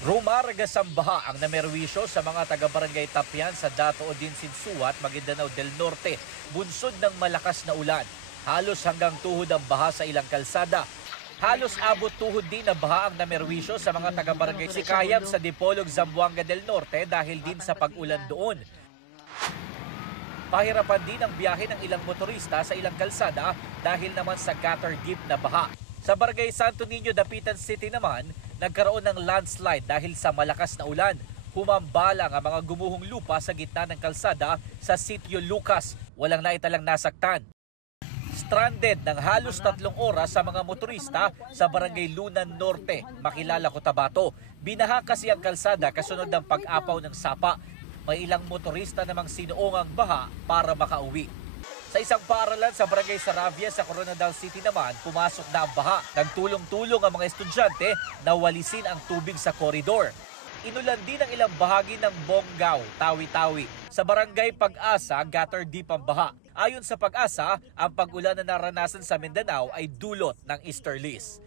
Rumaragas ang baha ang namerwisyo sa mga taga-barangay Tapian sa Dato Odin Sinsuat, Maguindanao del Norte. Bunsod ng malakas na ulan. Halos hanggang tuhod ang baha sa ilang kalsada. Halos abot tuhod din na baha ang namerwisyo sa mga taga-barangay Sikayam sa Dipolog, Zamboanga del Norte dahil din sa pag-ulan doon. Pahirapan din ang biyahe ng ilang motorista sa ilang kalsada dahil naman sa gutter deep na baha. Sa Barangay Santo Niño, Dapitan City naman, nagkaroon ng landslide dahil sa malakas na ulan. Humambalang ang mga gumuhong lupa sa gitna ng kalsada sa Sitio Lucas. Walang naitalang nasaktan. Stranded ng halos 3 oras sa mga motorista sa Barangay Lunan Norte, Makilala, Cotabato. Binaha kasi ang kalsada kasunod ng pag-apaw ng sapa. May ilang motorista namang sinuong ang baha para makauwi. Sa isang paaralan sa Barangay Saravia sa Coronadal City naman, pumasok na ang baha. Nagtulong-tulong ang mga estudyante na walisin ang tubig sa koridor. Inulan din ang ilang bahagi ng Bonggao, Tawi-Tawi. Sa Barangay Pag-asa, gutter deep ang baha. Ayon sa Pag-asa, ang pag-ulan na naranasan sa Mindanao ay dulot ng easterlies.